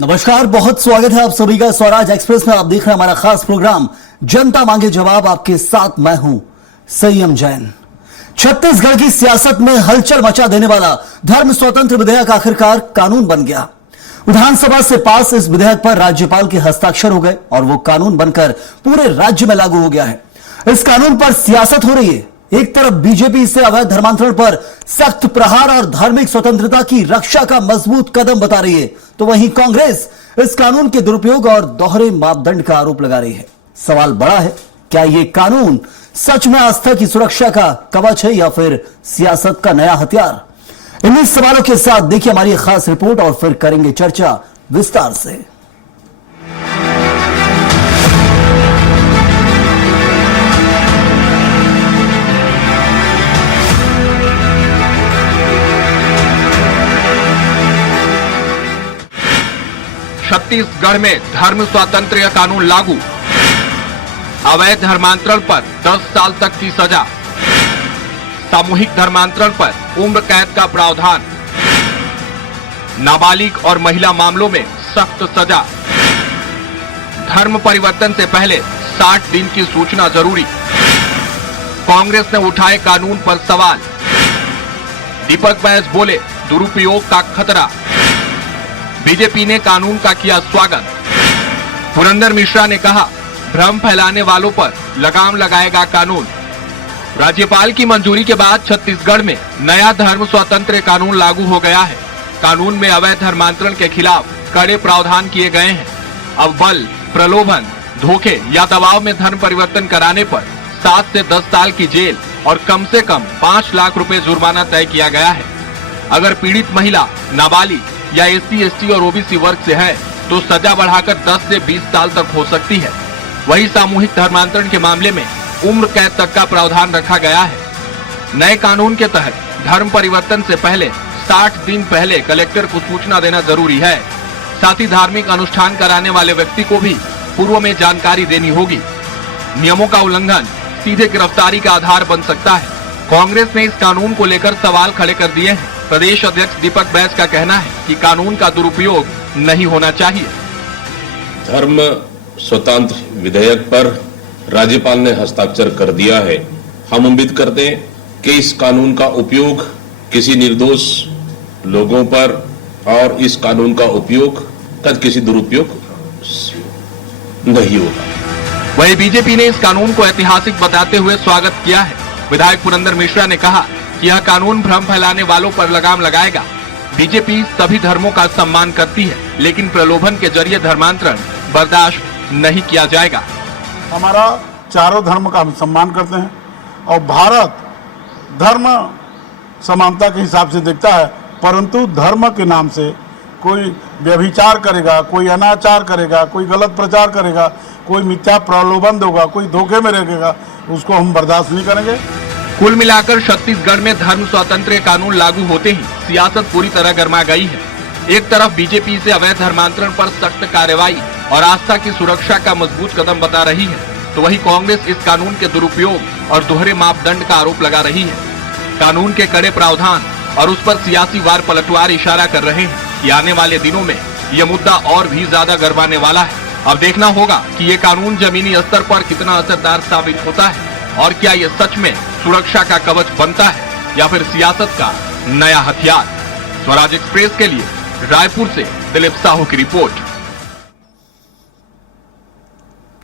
नमस्कार, बहुत स्वागत है आप सभी का स्वराज एक्सप्रेस में। आप देख रहे हैं हमारा खास प्रोग्राम जनता मांगे जवाब। आपके साथ मैं हूं संयम जैन। छत्तीसगढ़ की सियासत में हलचल मचा देने वाला धर्म स्वतंत्र विधेयक आखिरकार कानून बन गया। विधानसभा से पास इस विधेयक पर राज्यपाल के हस्ताक्षर हो गए और वो कानून बनकर पूरे राज्य में लागू हो गया है। इस कानून पर सियासत हो रही है। एक तरफ बीजेपी से अवैध धर्मांतरण पर सख्त प्रहार और धार्मिक स्वतंत्रता की रक्षा का मजबूत कदम बता रही है, तो वहीं कांग्रेस इस कानून के दुरुपयोग और दोहरे मापदंड का आरोप लगा रही है। सवाल बड़ा है, क्या ये कानून सच में आस्था की सुरक्षा का कवच है या फिर सियासत का नया हथियार? इन्हीं सवालों के साथ देखिए हमारी खास रिपोर्ट और फिर करेंगे चर्चा विस्तार से। छत्तीसगढ़ में धर्म स्वातंत्र्य कानून लागू। अवैध धर्मांतरण पर 10 साल तक की सजा। सामूहिक धर्मांतरण पर उम्र कैद का प्रावधान। नाबालिग और महिला मामलों में सख्त सजा। धर्म परिवर्तन से पहले 60 दिन की सूचना जरूरी। कांग्रेस ने उठाए कानून पर सवाल। दीपक बैस बोले दुरुपयोग का खतरा। बीजेपी ने कानून का किया स्वागत। पुरंदर मिश्रा ने कहा भ्रम फैलाने वालों पर लगाम लगाएगा कानून। राज्यपाल की मंजूरी के बाद छत्तीसगढ़ में नया धर्म स्वातंत्र्य कानून लागू हो गया है। कानून में अवैध धर्मांतरण के खिलाफ कड़े प्रावधान किए गए हैं। अब बल, प्रलोभन, धोखे या दबाव में धर्म परिवर्तन कराने पर 7 से 10 साल की जेल और कम से कम 5 लाख रुपए जुर्माना तय किया गया है। अगर पीड़ित महिला, नाबालिग या SC, ST और OBC वर्ग से है तो सजा बढ़ाकर 10 से 20 साल तक हो सकती है। वही सामूहिक धर्मांतरण के मामले में उम्र कैद तक का प्रावधान रखा गया है। नए कानून के तहत धर्म परिवर्तन से पहले 60 दिन पहले कलेक्टर को सूचना देना जरूरी है। साथ ही धार्मिक अनुष्ठान कराने वाले व्यक्ति को भी पूर्व में जानकारी देनी होगी। नियमों का उल्लंघन सीधे गिरफ्तारी का आधार बन सकता है। कांग्रेस ने इस कानून को लेकर सवाल खड़े कर दिए हैं। प्रदेश अध्यक्ष दीपक बैस का कहना है कि कानून का दुरुपयोग नहीं होना चाहिए। धर्म स्वतंत्र विधेयक पर राज्यपाल ने हस्ताक्षर कर दिया है। हम उम्मीद करते हैं कि इस कानून का उपयोग किसी निर्दोष लोगों पर और इस कानून का उपयोग किसी दुरुपयोग नहीं होगा। वहीं बीजेपी ने इस कानून को ऐतिहासिक बताते हुए स्वागत किया है। विधायक पुरंदर मिश्रा ने कहा कि यह कानून भ्रम फैलाने वालों पर लगाम लगाएगा। बीजेपी सभी धर्मों का सम्मान करती है, लेकिन प्रलोभन के जरिए धर्मांतरण बर्दाश्त नहीं किया जाएगा। हमारा चारों धर्म का हम सम्मान करते हैं और भारत धर्म समानता के हिसाब से देखता है, परंतु धर्म के नाम से कोई व्यभिचार करेगा, कोई अनाचार करेगा, कोई गलत प्रचार करेगा, कोई मिथ्या प्रलोभन देगा, कोई धोखे में रहेगा, उसको हम बर्दाश्त नहीं करेंगे। कुल मिलाकर छत्तीसगढ़ में धर्म स्वातंत्र्य कानून लागू होते ही सियासत पूरी तरह गर्मा गई है। एक तरफ बीजेपी से अवैध धर्मांतरण पर सख्त कार्रवाई और आस्था की सुरक्षा का मजबूत कदम बता रही है, तो वहीं कांग्रेस इस कानून के दुरुपयोग और दोहरे मापदंड का आरोप लगा रही है। कानून के कड़े प्रावधान और उस पर सियासी वार पलटवार इशारा कर रहे हैं कि आने वाले दिनों में यह मुद्दा और भी ज्यादा गरमाने वाला है। अब देखना होगा कि ये कानून जमीनी स्तर पर कितना असरदार साबित होता है और क्या ये सच में सुरक्षा का कवच बनता है या फिर सियासत का नया हथियार। स्वराज एक्सप्रेस के लिए रायपुर से दिलीप साहू की रिपोर्ट।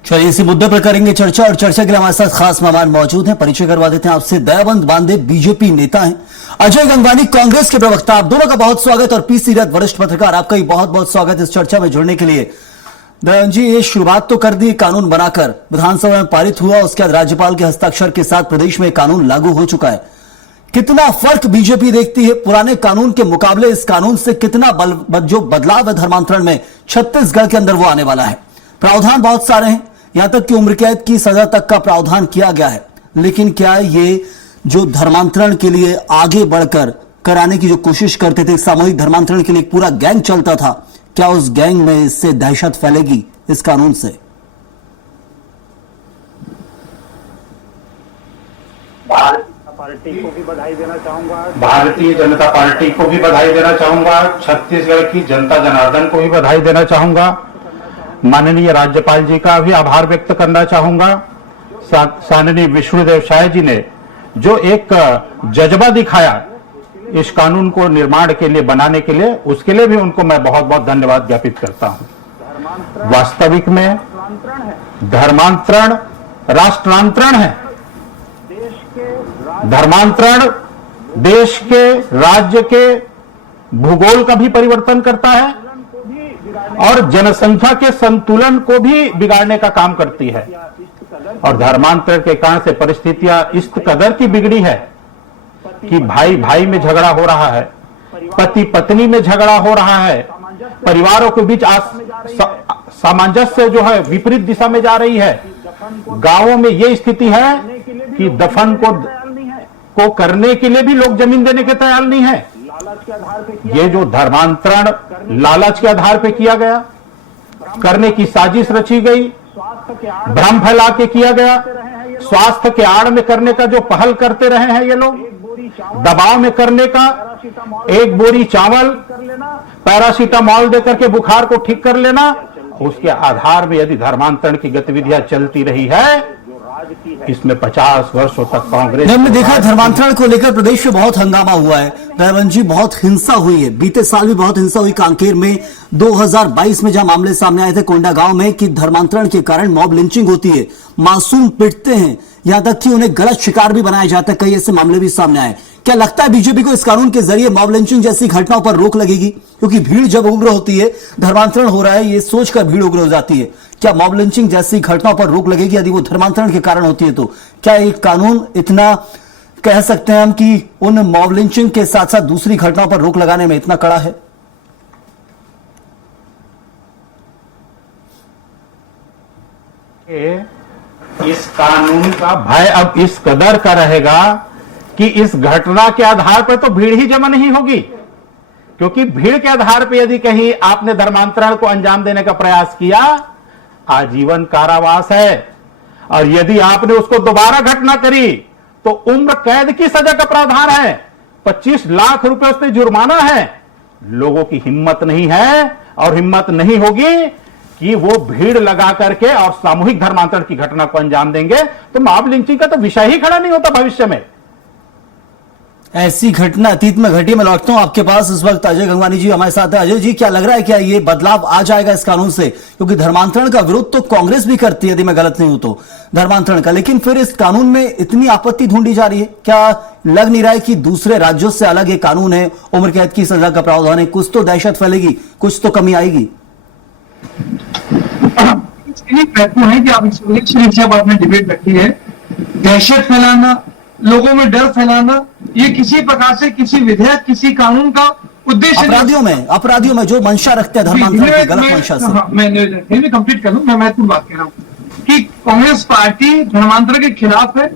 चलिए इसी मुद्दे पर करेंगे चर्चा और चर्चा के लिए हमारे साथ खास मेहमान मौजूद हैं। परिचय करवा देते हैं आपसे। दयावंत बांदे बीजेपी नेता हैं, अजय गंगवानी कांग्रेस के प्रवक्ता। आप दोनों का बहुत स्वागत और PC रथ वरिष्ठ पत्रकार, आपका ही बहुत बहुत स्वागत इस चर्चा में जुड़ने के लिए। दयावंत जी, ये शुरुआत तो कर दी, कानून बनाकर विधानसभा में पारित हुआ, उसके बाद राज्यपाल के हस्ताक्षर के साथ प्रदेश में कानून लागू हो चुका है। कितना फर्क बीजेपी देखती है पुराने कानून के मुकाबले? इस कानून से कितना जो बदलाव है धर्मांतरण में छत्तीसगढ़ के अंदर वो आने वाला है? प्रावधान बहुत सारे हैं, यहां तक कि उम्र कैद की सजा तक का प्रावधान किया गया है, लेकिन क्या ये जो धर्मांतरण के लिए आगे बढ़कर कराने की जो कोशिश करते थे, सामूहिक धर्मांतरण के लिए एक पूरा गैंग चलता था, क्या उस गैंग में इससे दहशत फैलेगी इस कानून से? पार्टी को भी बधाई देना चाहूंगा। भारतीय जनता पार्टी को भी बधाई देना चाहूंगा। छत्तीसगढ़ की जनता जनार्दन को भी बधाई देना चाहूंगा। माननीय राज्यपाल जी का भी आभार व्यक्त करना चाहूंगा। माननीय विष्णुदेव साय जी ने जो एक जज्बा दिखाया इस कानून को निर्माण के लिए, बनाने के लिए, उसके लिए भी उनको मैं बहुत बहुत धन्यवाद ज्ञापित करता हूं। वास्तविक में धर्मांतरण राष्ट्रांतरण है। धर्मांतरण देश के, राज्य के भूगोल का भी परिवर्तन करता है और जनसंख्या के संतुलन को भी बिगाड़ने का काम करती है। और धर्मांतरण के कारण से परिस्थितियां इस कदर की बिगड़ी है कि भाई भाई में झगड़ा हो रहा है, पति पत्नी में झगड़ा हो रहा है, परिवारों के बीच सामंजस्य जो है विपरीत दिशा में जा रही है। गांवों में ये स्थिति है कि दफन को करने के लिए भी लोग जमीन देने के तैयार नहीं है। ये जो धर्मांतरण लालच के आधार पे किया गया, करने की साजिश रची गई, भ्रम फैला के किया गया, स्वास्थ्य के आड़ में करने का जो पहल करते रहे हैं ये लोग, दबाव में करने का, एक बोरी चावल पैरासीटामोल देकर के बुखार को ठीक कर लेना, उसके आधार में यदि धर्मांतरण की गतिविधियां चलती रही है, इसमें 50 वर्षों तक कांग्रेस। हमने देखा धर्मांतरण को लेकर प्रदेश में बहुत हंगामा हुआ है। दयाबंद जी, बहुत हिंसा हुई है। बीते साल भी बहुत हिंसा हुई कांकेर में। 2022 में जहां मामले सामने आए थे कोंडा गांव में कि धर्मांतरण के कारण मॉब लिंचिंग होती है, मासूम पिटते हैं, यहां तक कि उन्हें गलत शिकार भी बनाया जाता है। कई ऐसे मामले भी सामने आए। क्या लगता है बीजेपी को इस कानून के जरिए मॉब लिंचिंग जैसी घटनाओं पर रोक लगेगी? क्योंकि भीड़ जब उग्र होती है, धर्मांतरण हो रहा है ये सोचकर भीड़ उग्र हो जाती है। क्या मॉब लिंचिंग जैसी घटनाओं पर रोक लगेगी यदि वो धर्मांतरण के कारण होती है? तो क्या एक कानून इतना कह सकते हैं हम कि उन मॉब लिंचिंग के साथ साथ दूसरी घटनाओं पर रोक लगाने में इतना कड़ा है? इस कानून का भय अब इस कदर का रहेगा कि इस घटना के आधार पर तो भीड़ ही जमा नहीं होगी, क्योंकि भीड़ के आधार पर यदि कहीं आपने धर्मांतरण को अंजाम देने का प्रयास किया, आजीवन कारावास है। और यदि आपने उसको दोबारा घटना करी तो उम्र कैद की सजा का प्रावधान है, 25 लाख रुपए उस पर जुर्माना है। लोगों की हिम्मत नहीं है और हिम्मत नहीं होगी कि वो भीड़ लगा करके और सामूहिक धर्मांतरण की घटना को अंजाम देंगे, तो मॉब लिंचिंग का तो विषय ही खड़ा नहीं होता भविष्य में। ऐसी घटना अतीत में घटी। मैं लौटता हूं आपके पास। इस वक्त अजय गंगवानी जी हमारे साथ है। अजय जी, क्या लग रहा है क्या ये बदलाव आ जाएगा इस कानून से? क्योंकि धर्मांतरण का विरोध तो कांग्रेस भी करती है, यदि मैं गलत नहीं हूं तो, धर्मांतरण का, लेकिन फिर इस कानून में इतनी आपत्ति ढूंढी जा रही है। क्या लग नहीं रहा है कि दूसरे राज्यों से अलग ये कानून है, उम्र कैद की सजा का प्रावधान है, कुछ तो दहशत फैलेगी, कुछ तो कमी आएगी? प्रयत्न है कि आप इस बात में डिबेट रखी है। दहशत फैलाना, लोगों में डर फैलाना, ये किसी प्रकार से किसी विधेयक, किसी कानून का उद्देश्य अपराधियों में जो मंशा रखते हैं धर्मांतरण की गलत मंशा से। मैं कंप्लीट कर लूं। मैं महत्वपूर्ण बात कह रहा हूं कि कांग्रेस पार्टी धर्मांतरण के खिलाफ है,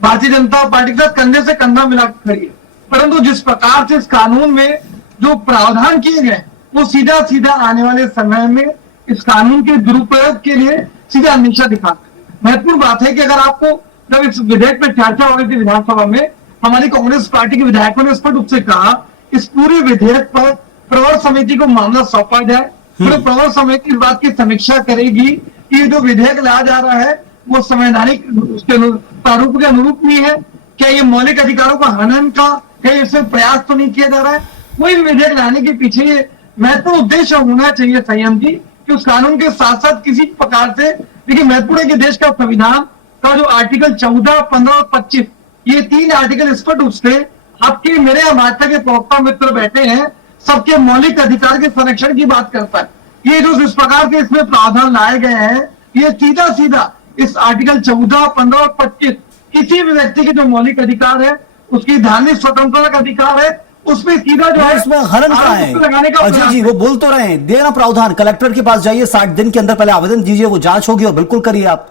भारतीय जनता पार्टी के साथ कंधे से कंधा मिला खड़ी है। परंतु जिस प्रकार से इस कानून में जो प्रावधान किए गए, वो सीधा सीधा आने वाले समय में इस कानून के दुरुपयोग के लिए सीधा अंदेशा दिखाता है। महत्वपूर्ण बात है कि अगर आपको जब इस विधेयक पर चर्चा हो रही थी विधानसभा में, हमारी कांग्रेस पार्टी के विधायकों ने स्पष्ट रूप से कहा इस पूरे विधेयक पर प्रवर समिति को मामला सौंपा जाए। पूरे प्रवर समिति इस बात की समीक्षा करेगी कि ये जो विधेयक लाया जा रहा है वो संवैधानिक उसके प्रारूप के अनुरूप नहीं है, क्या ये मौलिक अधिकारों का हनन का कहीं इसमें प्रयास तो नहीं किया जा रहा है। कोई भी विधेयक लाने के पीछे ये महत्वपूर्ण उद्देश्य होना चाहिए संयम जी, कि उस कानून के साथ साथ किसी प्रकार से, देखिए महत्वपूर्ण है कि देश का संविधान का जो आर्टिकल 14, 15 और 25, ये 3 आर्टिकल स्पष्ट रूप से आपके मेरे या भाजपा के प्रवक्ता मित्र बैठे हैं, सबके मौलिक अधिकार के संरक्षण की बात करता है। ये जो इस प्रकार के इसमें प्रावधान लाए गए हैं, ये सीधा सीधा इस आर्टिकल 14, 15 और 25 किसी भी व्यक्ति के जो मौलिक अधिकार है, उसकी धार्मिक स्वतंत्रता का अधिकार है, उसमें सीधा जो है इसमें हनन का है। अजय जी, वो बोल तो रहे हैं देना प्रावधान, कलेक्टर के पास जाइए, 60 दिन के अंदर पहले आवेदन दीजिए, वो जांच होगी और बिल्कुल करिए आप।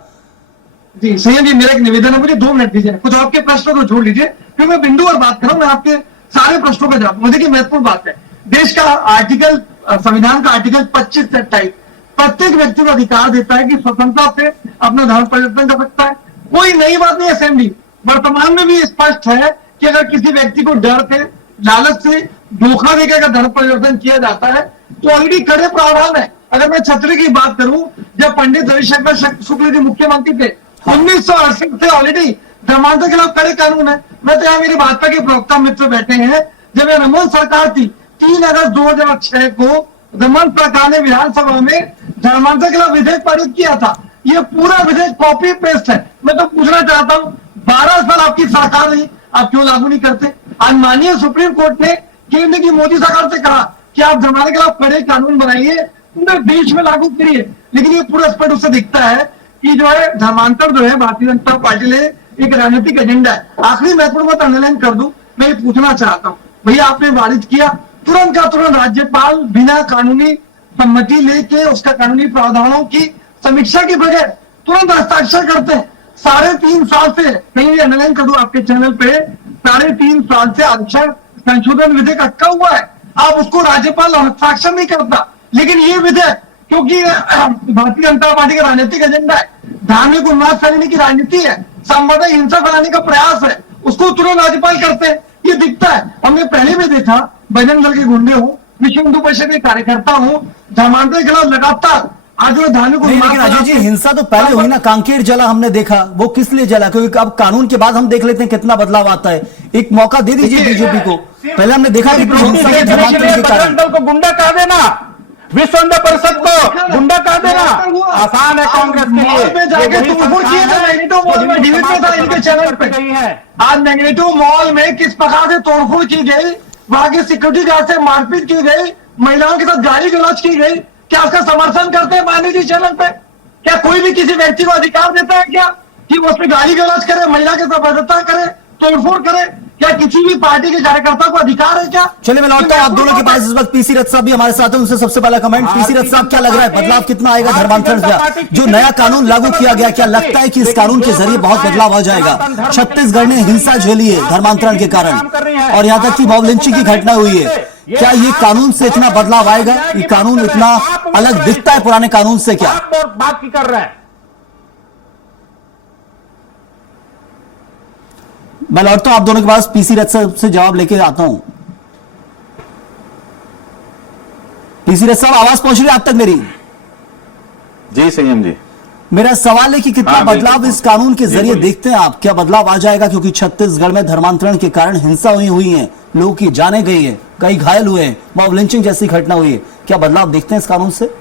जी संयम जी, मेरा एक निवेदन है, मुझे 2 मिनट दीजिए, कुछ आपके प्रश्नों को छोड़ लीजिए, फिर मैं बिंदु और बात करूं, मैं आपके सारे प्रश्नों का जवाब। देखिए महत्वपूर्ण बात है, देश का आर्टिकल, संविधान का आर्टिकल 25 से 28 प्रत्येक व्यक्ति को अधिकार देता है कि स्वतंत्रता से अपना धर्म परिवर्तन कर सकता है। कोई नई बात नहीं है। असेंबली वर्तमान में भी स्पष्ट है कि अगर किसी व्यक्ति को डर से, लालच से, धोखा देकर अगर धर्म परिवर्तन किया जाता है तो ऑलरेडी कड़े प्रावधान है। अगर मैं छत्री की बात करूं, जब पंडित रविशंकर शुक्ल जी मुख्यमंत्री थे 1968 से ऑलरेडी धर्मांतर के खिलाफ कड़े कानून है। मैं तो यहाँ मेरे भाजपा के प्रवक्ता मित्र बैठे हैं, जब ये रमन सरकार थी 3 अगस्त 2006 को रमन सरकार ने विधानसभा में धर्मांतर के खिलाफ विधेयक पारित किया था। ये पूरा विधेयक कॉपी पेस्ट है। मैं तो पूछना चाहता हूँ 12 साल आपकी सरकार रही, आप क्यों लागू नहीं करते? आज माननीय सुप्रीम कोर्ट ने केंद्र की मोदी सरकार से कहा कि आप धर्मांतर के खिलाफ कड़े कानून बनाइए, पूरे देश में लागू करिए, लेकिन ये पूरा स्पष्ट उससे दिखता है कि जो है धर्मांतर जो है भारतीय जनता पार्टी ने एक राजनीतिक एजेंडा है। आखिरी महत्वपूर्ण बात अंडरलाइन कर दूं, मैं ये पूछना चाहता हूं, भैया आपने वारिद किया, तुरंत का तुरंत राज्यपाल बिना कानूनी सम्मति लेके उसका कानूनी प्रावधानों की समीक्षा के बगैर तुरंत हस्ताक्षर करते हैं। 3.5 साल से, कहीं अंडरलाइन कर दूं आपके चैनल पे, 3.5 साल से आरक्षण संशोधन विधेयक अटका हुआ है। आप उसको राज्यपाल हस्ताक्षर नहीं करता, लेकिन ये विधेयक क्योंकि भारतीय जनता पार्टी का राजनीतिक एजेंडा है, धार्मिक उन्माद फैलाने की राजनीति है, सांप्रदायिक हिंसा फैलाने का प्रयास है, उसको तुरंत राज्यपाल करते हैं। ये दिखता है। हमने पहले भी देखा, बजरंग दल के गुंडे हो, विश्व हिंदू परिषद के कार्यकर्ता हो, धर्मांतर के खिलाफ लगातार आज जो धार्मिक लेकिन अजय जी, हिंसा तो पहले हुई ना, कांकेर जला हमने देखा, वो किस लिए जला? क्योंकि अब कानून के बाद हम देख लेते हैं कितना बदलाव आता है। एक मौका दे दीजिए बीजेपी को। पहले हमने देखा कि हिंसा के धर्मांतरण के कारण दल को गुंडा कह देना, विश्व हिंदू परिषद को गुंडा कह देना आसान है कांग्रेस के लिए। इनके चैनल पे आज मैग्नेटो मॉल में किस प्रकार से तोड़फोड़ की गई, वहां की सिक्योरिटी गार्ड से मारपीट की गई, महिलाओं के साथ गाली गलौज की गई, क्या उसका समर्थन करते हैं माननीय जी चैनल पे? क्या कोई भी किसी व्यक्ति को अधिकार देता है क्या कि वो उसमें गाली गलौज करे, महिला के साथ बदता करे, तोड़फोड़ करे? क्या किसी भी पार्टी के कार्यकर्ता को अधिकार है क्या? चलिए मैं लौटता हूं आप दोनों के पास। इस वक्त पीसी रथ साहब भी हमारे साथ हैं, उनसे सबसे पहला कमेंट। पीसी रथ साहब, क्या लग रहा है बदलाव कितना आएगा धर्मांतरण का? जो नया कानून लागू किया गया, क्या लगता है कि इस कानून के जरिए बहुत बदलाव हो जाएगा? छत्तीसगढ़ ने हिंसा झेली है धर्मांतरण के कारण, और यहां तक कि मॉब लिंचिंग की घटना हुई है। क्या ये कानून से इतना बदलाव आएगा? ये कानून इतना अलग दिखता है पुराने कानून से क्या? बात की कर रहा है। मैं लौटता हूं आप दोनों के पास, पीसी रथ साहब से जवाब लेके आता हूं। पीसी रथ साहब, आवाज पहुंच रही है आप तक मेरी? जी संयम जी, मेरा सवाल है कि कितना बदलाव इस कानून के जरिए देखते हैं आप? क्या बदलाव आ जाएगा? क्योंकि छत्तीसगढ़ में धर्मांतरण के कारण हिंसा हुई है, लोगों की जानें गई है, कई घायल हुए हैं, मॉब लिंचिंग जैसी घटना हुई है। क्या बदलाव देखते हैं इस कानून से?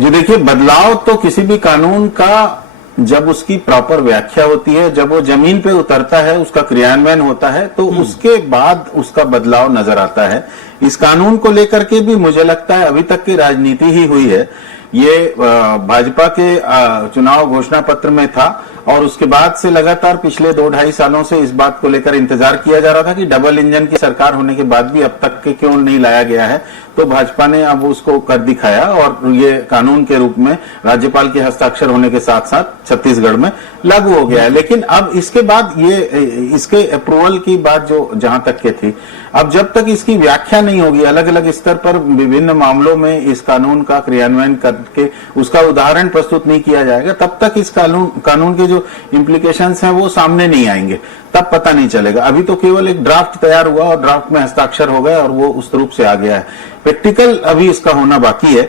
जी देखिए, बदलाव तो किसी भी कानून का जब उसकी प्रॉपर व्याख्या होती है, जब वो जमीन पे उतरता है, उसका क्रियान्वयन होता है, तो उसके बाद उसका बदलाव नजर आता है। इस कानून को लेकर के भी मुझे लगता है अभी तक की राजनीति ही हुई है। ये भाजपा के चुनाव घोषणा पत्र में था, और उसके बाद से लगातार पिछले 2-2.5 सालों से इस बात को लेकर इंतजार किया जा रहा था कि डबल इंजन की सरकार होने के बाद भी अब तक के क्यों नहीं लाया गया है। तो भाजपा ने अब उसको कर दिखाया, और ये कानून के रूप में राज्यपाल के हस्ताक्षर होने के साथ साथ छत्तीसगढ़ में लागू हो गया है। लेकिन अब इसके बाद इसके अप्रूवल की बात जो जहां तक के थी, अब जब तक इसकी व्याख्या नहीं होगी, अलग अलग स्तर पर विभिन्न मामलों में इस कानून का क्रियान्वयन करके उसका उदाहरण प्रस्तुत नहीं किया जाएगा, तब तक इस कानून के जो इम्प्लीकेशंस हैं वो सामने नहीं आएंगे, तब पता नहीं चलेगा। अभी तो केवल एक ड्राफ्ट तैयार हुआ और ड्राफ्ट में हस्ताक्षर हो गए और वो उस रूप से आ गया है। प्रैक्टिकल अभी इसका होना बाकी है।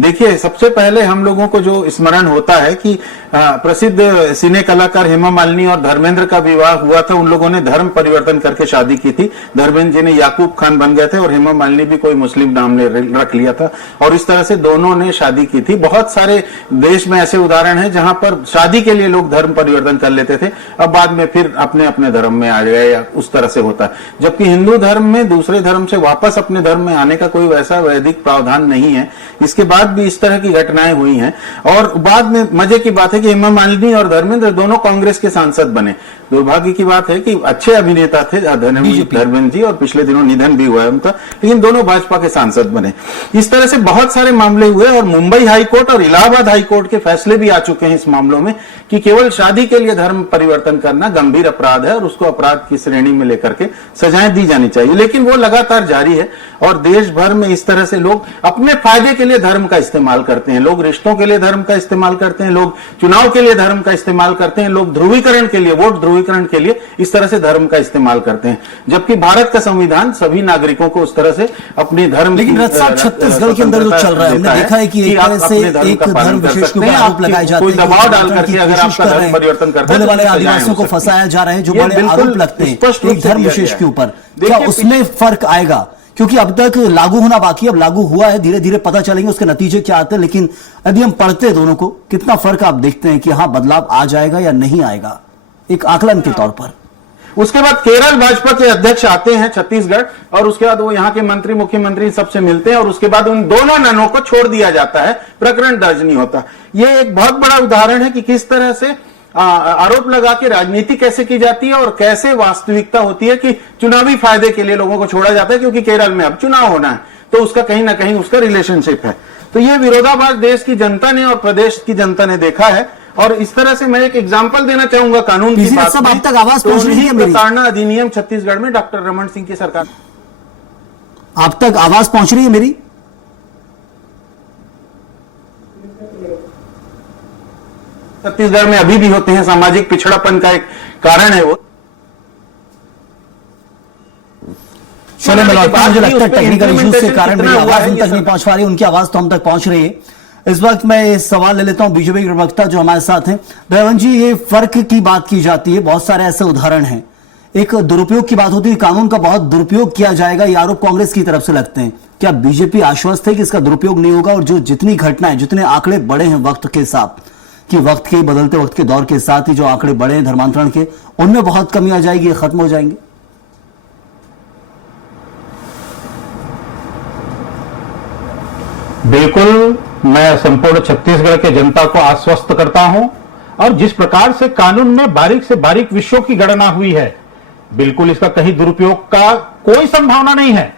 देखिए, सबसे पहले हम लोगों को जो स्मरण होता है कि प्रसिद्ध सिने कलाकार हेमा मालिनी और धर्मेंद्र का विवाह हुआ था। उन लोगों ने धर्म परिवर्तन करके शादी की थी। धर्मेंद्र जी ने याकूब खान बन गए थे और हेमा मालिनी भी कोई मुस्लिम नाम रख लिया था, और इस तरह से दोनों ने शादी की थी। बहुत सारे देश में ऐसे उदाहरण हैं जहां पर शादी के लिए लोग धर्म परिवर्तन कर लेते थे, अब बाद में फिर अपने अपने धर्म में आ गए, या उस तरह से होता है। जबकि हिंदू धर्म में दूसरे धर्म से वापस अपने धर्म में आने का कोई वैसा वैदिक प्रावधान नहीं है। इसके बाद भी इस तरह की घटनाएं हुई हैं, और बाद में मजे की बात है कि हेमा मालिनी और धर्मेंद्र दोनों कांग्रेस के सांसद बने। दुर्भाग्य की बात है कि अच्छे अभिनेता थे धर्मेंद्र जी, और पिछले दिनों निधन भी हुआ है उनका, लेकिन दोनों भाजपा के सांसद बने। इस तरह से बहुत सारे मामले हुए, और मुंबई हाईकोर्ट और इलाहाबाद हाईकोर्ट के फैसले भी आ चुके हैं इस मामलों में कि केवल शादी के लिए धर्म परिवर्तन करना गंभीर अपराध है, और उसको अपराध की श्रेणी में लेकर के सजाएं दी जानी चाहिए। लेकिन वो लगातार जारी है, और देश भर में इस तरह से लोग अपने फायदे के लिए धर्म का का इस्तेमाल करते हैं, लोग रिश्तों के लिए धर्म का इस्तेमाल करते हैं, लोग चुनाव के लिए धर्म का इस्तेमाल करते हैं, लोग ध्रुवीकरण के लिए, वोट ध्रुवीकरण के लिए इस तरह से धर्म का इस्तेमाल करते हैं। जबकि भारत का संविधान सभी नागरिकों को उस तरह से अपने धर्म, लेकिन रथ साहब छत्तीसगढ़ के अंदर जो चल रहा है, हमने देखा है कि एक तरह से एक धर्म विशेष के ऊपर आरोप लगाए जाते हैं, कोई दबाव डाल करके अगर आपका धर्म परिवर्तन करते हैं, बोले वाले आदिवासियों को फंसाया जा रहा है, जो बड़े आरोप लगते हैं एक धर्म विशेष के ऊपर, क्या उसमें फर्क आएगा? क्योंकि अब तक लागू होना बाकी, अब लागू हुआ है, धीरे धीरे पता चलेंगे उसके नतीजे क्या आते हैं। लेकिन यदि हम पढ़ते दोनों को, कितना फर्क आप देखते हैं कि हाँ बदलाव आ जाएगा या नहीं आएगा, एक आकलन के तौर पर? उसके बाद केरल भाजपा के अध्यक्ष आते हैं छत्तीसगढ़, और उसके बाद वो यहाँ के मंत्री, मुख्यमंत्री सबसे मिलते हैं, और उसके बाद उन दोनों ननों को छोड़ दिया जाता है, प्रकरण दर्ज नहीं होता। ये एक बहुत बड़ा उदाहरण है कि किस तरह से आरोप लगा के राजनीति कैसे की जाती है और कैसे वास्तविकता होती है कि चुनावी फायदे के लिए लोगों को छोड़ा जाता है, क्योंकि केरल में अब चुनाव होना है, तो उसका कहीं ना कहीं उसका रिलेशनशिप है। तो ये विरोधाभास देश की जनता ने और प्रदेश की जनता ने देखा है। और इस तरह से मैं एक एग्जांपल देना चाहूंगा कानून की बात सब अब तक आवाज पहुंच रही है मेरी? प्रताड़ना अधिनियम छत्तीसगढ़ में डॉक्टर रमन सिंह की सरकार, आप तक आवाज पहुंच रही है मेरी? छत्तीसगढ़ में अभी भी होते हैं, सामाजिक पिछड़ापन का एक कारण है वो। चलो मैं लौटता हूं, मुझे लगता है टेक्निकल इश्यूज के कारण मेरी आवाज उन तक नहीं पहुंच पा रही, उनकी आवाज तो हम तक पहुंच रही है। इस वक्त मैं ये सवाल ले लेता हूं बीजेपी के प्रवक्ता जो हमारे साथ हैं। दयावन जी, ये फर्क की बात की जाती है, बहुत सारे ऐसे उदाहरण हैं, एक दुरुपयोग की बात होती है, कानून का बहुत दुरुपयोग किया जाएगा, ये आरोप कांग्रेस की तरफ से लगते हैं। क्या बीजेपी आश्वस्त है कि इसका दुरुपयोग नहीं होगा? और जो जितनी घटनाएं, जितने आंकड़े बढ़े हैं वक्त के साथ, कि वक्त के बदलते वक्त के दौर के साथ ही जो आंकड़े बढ़े हैं धर्मांतरण के, उनमें बहुत कमी आ जाएगी, खत्म हो जाएंगे? बिल्कुल, मैं संपूर्ण छत्तीसगढ़ के जनता को आश्वस्त करता हूं, और जिस प्रकार से कानून में बारीक से बारीक विषयों की गणना हुई है, बिल्कुल इसका कहीं दुरुपयोग का कोई संभावना नहीं है।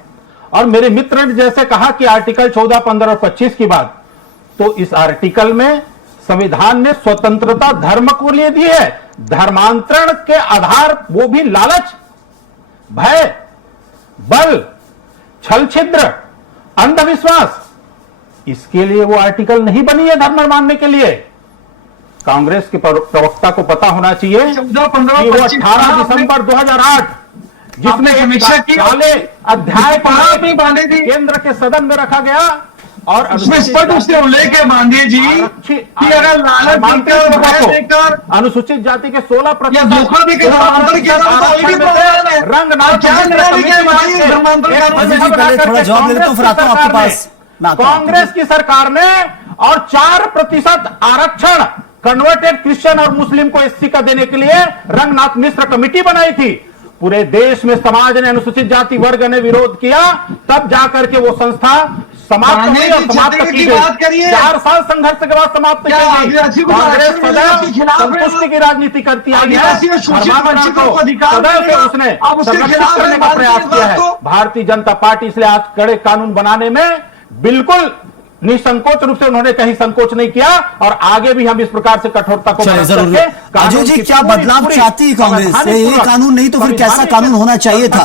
और मेरे मित्र ने जैसे कहा कि आर्टिकल 14, 15 और 25 की बात, तो इस आर्टिकल में संविधान ने स्वतंत्रता धर्म को लिए दी है। धर्मांतरण के आधार, वो भी लालच, भय, बल, छल छिद्र, अंधविश्वास, इसके लिए वो आर्टिकल नहीं बनी है धर्म मानने के लिए। कांग्रेस के प्रवक्ता को पता होना चाहिए कि वो 18 दिसंबर 2008 जिसमें समीक्षा की अध्याय केंद्र के सदन में रखा गया, और उसमें स्पष्ट उससे उल्लेख है माननीय जी कि अगर लालच अनुसूचित जाति के 16% धोखा भी रंग थोड़ा जवाब ले लेता हूं, फिर आता हूं आपके पास। कांग्रेस की सरकार ने और 4% आरक्षण कन्वर्टेड क्रिश्चियन और मुस्लिम को एससी का देने के लिए रंगनाथ मिश्र कमेटी बनाई थी। पूरे देश में समाज ने, अनुसूचित जाति वर्ग ने विरोध किया, तब जाकर के वो संस्था समाप्त हुई और समाप्त की गई। 4 साल संघर्ष के बाद समाप्त की गई। कांग्रेस सदैव संतुष्टि की राजनीति करती आई है, सदैव उसने संरक्षित करने का प्रयास किया है। भारतीय जनता पार्टी इसलिए आज कड़े कानून बनाने में बिल्कुल निसंकोच रूप से उन्होंने कहीं संकोच नहीं किया, और आगे भी हम इस प्रकार से कठोरता को अजय जी, क्या बदलाव चाहती है कांग्रेस? ये कानून नहीं तो फिर कैसा कानून होना चाहिए था?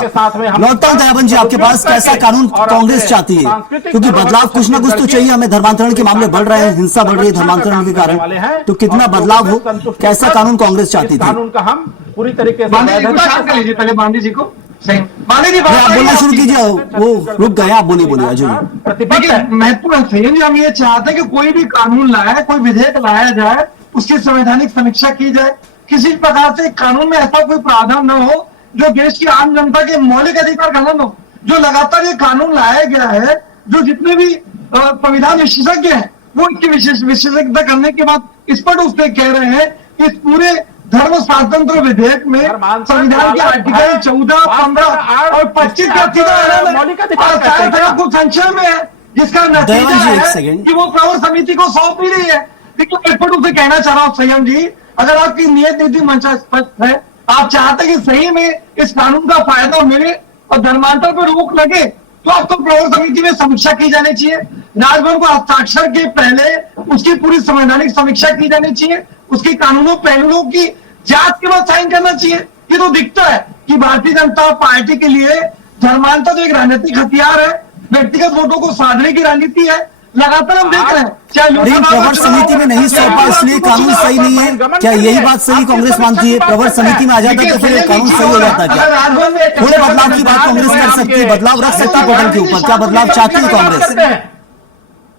लौटता हूं दयावन जी आपके पास, कैसा कानून कांग्रेस चाहती है? क्योंकि बदलाव कुछ ना कुछ तो चाहिए हमें। धर्मांतरण के मामले बढ़ रहे हैं, हिंसा बढ़ रही है धर्मांतरण के कारण, तो कितना बदलाव हो, कैसा कानून कांग्रेस चाहती थी? कानून का हम पूरी तरीके से पहले गांधी जी को आप बोलना शुरू कीजिए, वो रुक गए, आप बोलिए अजय जी। महत्वपूर्ण है, हम ये चाहते हैं कि कोई भी कानून लाया, कोई विधेयक लाया जाए, उसकी संवैधानिक समीक्षा की जाए। किसी प्रकार से कानून में ऐसा कोई प्रावधान न हो जो देश की आम जनता के मौलिक अधिकार गलत हो। जो लगातार ये कानून लाया गया है, जो जितने भी संविधान विशेषज्ञ हैं, वो इसकी विशेषज्ञता करने के बाद स्पष्ट रूप से कह रहे हैं कि इस पूरे धर्म स्वातंत्र विधेयक में संविधान के आर्टिकल 14, 15 और 25 का कुछ संशय में है, जिसका नतीजा है कि वो प्रवर समिति को सौंप भी रही है। लेकिन स्पष्ट रूप से कहना चाह रहा हूं संयम जी, अगर आपकी नियत नीति मंशा स्पष्ट है, आप चाहते हैं कि सही में इस कानून का फायदा मिले और धर्मांतर पर रोक लगे, तो आपको प्रवर समिति में समीक्षा की जानी चाहिए। राजभवन को हस्ताक्षर के पहले उसकी पूरी संवैधानिक समीक्षा की जानी चाहिए, उसके कानूनों पहलुओं की जांच के बाद साइन करना चाहिए। ये तो दिखता है कि भारतीय जनता पार्टी के लिए धर्मांतर तो एक राजनीतिक हथियार है, व्यक्तिगत वोटों को साधने की राजनीति है, लगातार हम देख रहे हैं। चाहे नहीं, लोकसभा प्रवर चुनाव समिति में नहीं सौंपा इसलिए कानून सही नहीं है क्या? यही बात सही कांग्रेस मानती है? प्रवर समिति में आ जाता तो फिर कानून सही हो जाता क्या? थोड़े बदलाव की बात कांग्रेस कर सकती है, बदलाव रख सकती है पटल के ऊपर। क्या बदलाव चाहती है कांग्रेस?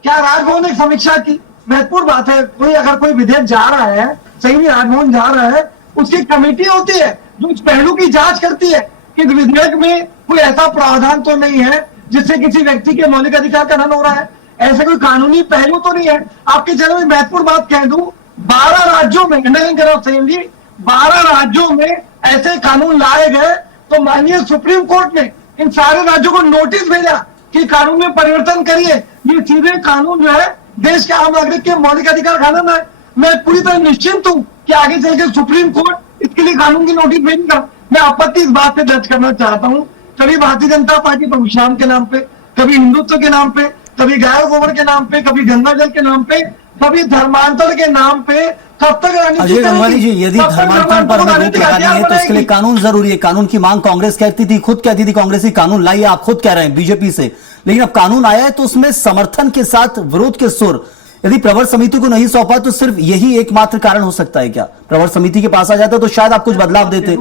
क्या राजभवन ने समीक्षा की? महत्वपूर्ण बात है। अगर कोई विधेयक जा रहा है, सही में राजभवन जा रहा है, उसकी कमेटी होती है जो उस पहलू की जांच करती है कि विधेयक में कोई ऐसा प्रावधान तो नहीं है जिससे किसी व्यक्ति के मौलिक अधिकार का हनन हो रहा है, ऐसे कोई कानूनी पहलू तो नहीं है। आपके चलो में महत्वपूर्ण बात कह दूं, 12 राज्यों में संयम जी 12 राज्यों में ऐसे कानून लाए गए तो माननीय सुप्रीम कोर्ट ने इन सारे राज्यों को नोटिस भेजा कि कानून में परिवर्तन करिए। ये सीधे कानून जो है देश के आम नागरिक के मौलिक अधिकार का हनन है। मैं पूरी तरह निश्चिंत हूं कि आगे चलकर सुप्रीम कोर्ट इसके लिए कानून की नोटिस भेजेगा। मैं आपत्ति इस बात से दर्ज करना चाहता हूं, कभी भारतीय जनता पार्टी प्रभु श्याम के नाम पे, कभी हिंदुत्व के नाम पे, कभी गाय गोबर के नाम पे, कभी गंगा जल के नाम पे, कभी धर्मांतर के नाम पे, कब तक अजय गंगवानी जी, यदि धर्मांतरण पर हमें रोक लगानी है तो उसके लिए कानून जरूरी है। कानून की मांग कांग्रेस कहती थी, खुद कहती थी कांग्रेस की कानून लाइए, आप खुद कह रहे हैं बीजेपी से, लेकिन अब कानून आया है तो उसमें समर्थन के साथ विरोध के सुर। यदि प्रवर समिति को नहीं सौंपा तो सिर्फ यही एकमात्र कारण हो सकता है क्या? प्रवर समिति के पास आ जाता तो शायद आप कुछ बदलाव देते।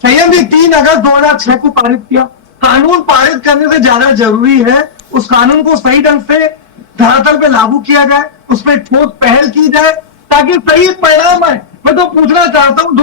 संयम जी 3 अगस्त 2006 को पारित किया। कानून पारित करने से ज्यादा जरूरी है उस कानून को सही ढंग से धरातल पे लागू किया जाए, उसमें ठोस पहल की जाए ताकि सही परिणाम आए। मैं तो पूछना चाहता हूँ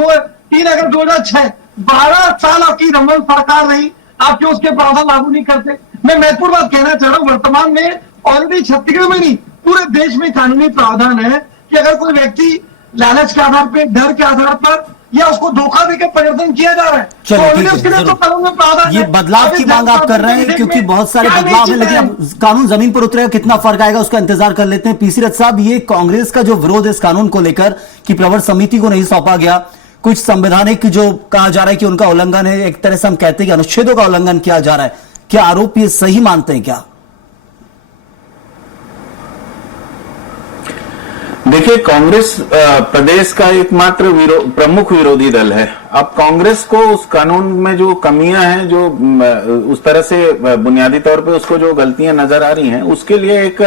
3 अगस्त 2006 12 साल आपकी रमन सरकार रही, आप क्यों उसके प्रावधान लागू नहीं करते? मैं महत्वपूर्ण बात कहना चाह रहा हूँ, वर्तमान में ऑलरेडी छत्तीसगढ़ में नहीं पूरे देश में कानूनी प्रावधान है कि अगर कोई व्यक्ति लालच के आधार पर, डर के आधार पर या उसको धोखा देकर परिवर्तन किया जा रहा है तो उसके लिए तो कानून में प्रावधान है। ये बदलाव की मांग आप कर रहे हैं क्योंकि बहुत सारे बदलाव हैं, लेकिन अब कानून जमीन पर उतरेगा, कितना फर्क आएगा उसका इंतजार कर लेते हैं। पीसी रथ साहब, ये कांग्रेस का जो विरोध है इस कानून को लेकर कि प्रवर समिति को नहीं सौंपा गया, कुछ संवैधानिक जो कहा जा रहा है कि उनका उल्लंघन है, एक तरह से हम कहते हैं कि अनुच्छेदों का उल्लंघन किया जा रहा है, क्या आरोप ये सही मानते हैं क्या? देखिए, कांग्रेस प्रदेश का एकमात्र प्रमुख विरोधी दल है। अब कांग्रेस को उस कानून में जो कमियां हैं, जो उस तरह से बुनियादी तौर पे उसको जो गलतियां नजर आ रही हैं, उसके लिए एक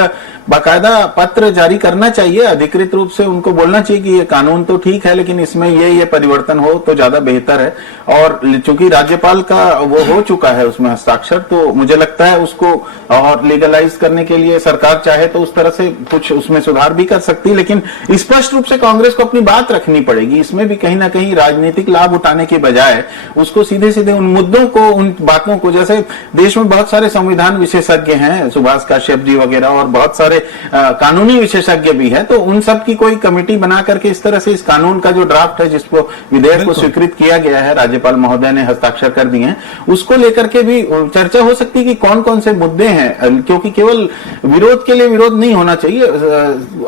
बाकायदा पत्र जारी करना चाहिए, अधिकृत रूप से उनको बोलना चाहिए कि ये कानून तो ठीक है लेकिन इसमें ये परिवर्तन हो तो ज्यादा बेहतर है। और चूंकि राज्यपाल का वो हो चुका है उसमें हस्ताक्षर, तो मुझे लगता है उसको और लीगलाइज करने के लिए सरकार चाहे तो उस तरह से कुछ उसमें सुधार भी कर सकती है, लेकिन स्पष्ट रूप से कांग्रेस को अपनी बात रखनी पड़ेगी। इसमें भी कहीं ना कहीं राजनीतिक लाभ उठाने के बजाय उसको सीधे सीधे उन मुद्दों को, उन बातों को, जैसे देश में बहुत सारे संविधान विशेषज्ञ हैं, सुभाष काश्यप जी वगैरह, और बहुत सारे कानूनी विशेषज्ञ भी हैं, तो उन सब की कोई कमेटी बना करके इस तरह से इस कानून का जो ड्राफ्ट है, जिसको विधेयक को स्वीकृत किया गया है, राज्यपाल महोदय ने हस्ताक्षर कर दिए हैं, उसको लेकर के भी चर्चा हो सकती है कि कौन कौन से मुद्दे हैं, क्योंकि केवल विरोध के लिए विरोध नहीं होना चाहिए।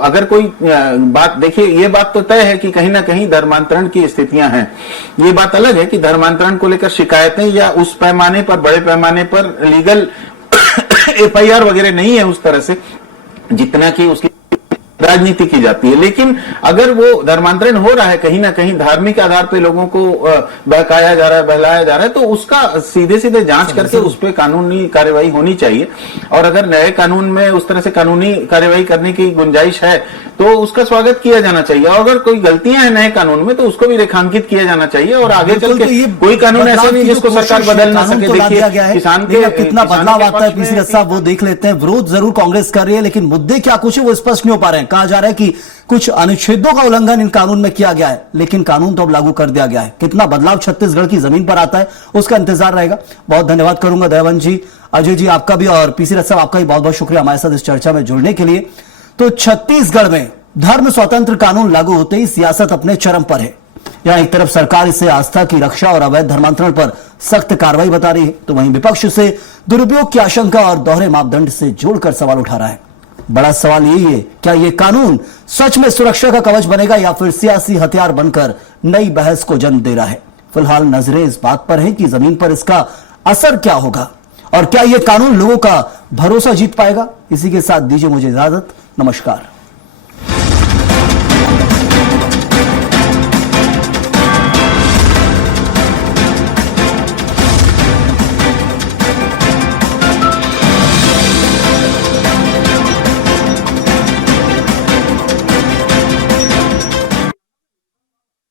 अगर कोई बात, देखिए ये बात तो तय है कि कहीं ना कहीं धर्मांतरण की स्थितियां हैं। ये बात अलग है कि धर्मांतरण को लेकर शिकायतें या उस पैमाने पर, बड़े पैमाने पर लीगल एफआईआर वगैरह नहीं है उस तरह से जितना कि उसकी राजनीति की जाती है। लेकिन अगर वो धर्मांतरण हो रहा है, कहीं ना कहीं धार्मिक आधार पे लोगों को बहकाया जा रहा है, बहलाया जा रहा है, तो उसका सीधे सीधे जांच करके उस पर कानूनी कार्यवाही होनी चाहिए। और अगर नए कानून में उस तरह से कानूनी कार्यवाही करने की गुंजाइश है तो उसका स्वागत किया जाना चाहिए। और अगर कोई गलतियां हैं नए कानून में तो उसको भी रेखांकित किया जाना चाहिए। और आगे चल के कोई कानून ऐसा नहीं जिसको सरकार बदल ना सके। देखिए किसान के कितना बदलाव आता है पीसी रथ साहब, वो देख लेते हैं। विरोध जरूर कांग्रेस कर रही है लेकिन मुद्दे क्या कुछ है वो स्पष्ट नहीं हो पा रहे हैं। कहा जा रहा है कि कुछ अनुच्छेदों का उल्लंघन इन कानून में किया गया है, लेकिन कानून तो अब लागू कर दिया गया है। कितना बदलाव छत्तीसगढ़ की जमीन पर आता है उसका इंतजार रहेगा। बहुत धन्यवाद करूंगा दयावंत जी, अजय जी आपका भी, और पीसी रथ साहब आपका भी बहुत बहुत शुक्रिया हमारे साथ इस चर्चा में जुड़ने के लिए। तो छत्तीसगढ़ में धर्म स्वतंत्र कानून लागू होते ही सियासत अपने चरम पर है। यहां एक तरफ सरकार इसे आस्था की रक्षा और अवैध धर्मांतरण पर सख्त कार्रवाई बता रही है, तो वहीं विपक्ष से दुरुपयोग की आशंका और दोहरे मापदंड से जोड़कर सवाल उठा रहा है। बड़ा सवाल यही है, क्या यह कानून सच में सुरक्षा का कवच बनेगा या फिर सियासी हथियार बनकर नई बहस को जन्म दे रहा है। फिलहाल नजरें इस बात पर हैं कि जमीन पर इसका असर क्या होगा और क्या यह कानून लोगों का भरोसा जीत पाएगा। इसी के साथ दीजिए मुझे इजाजत, नमस्कार।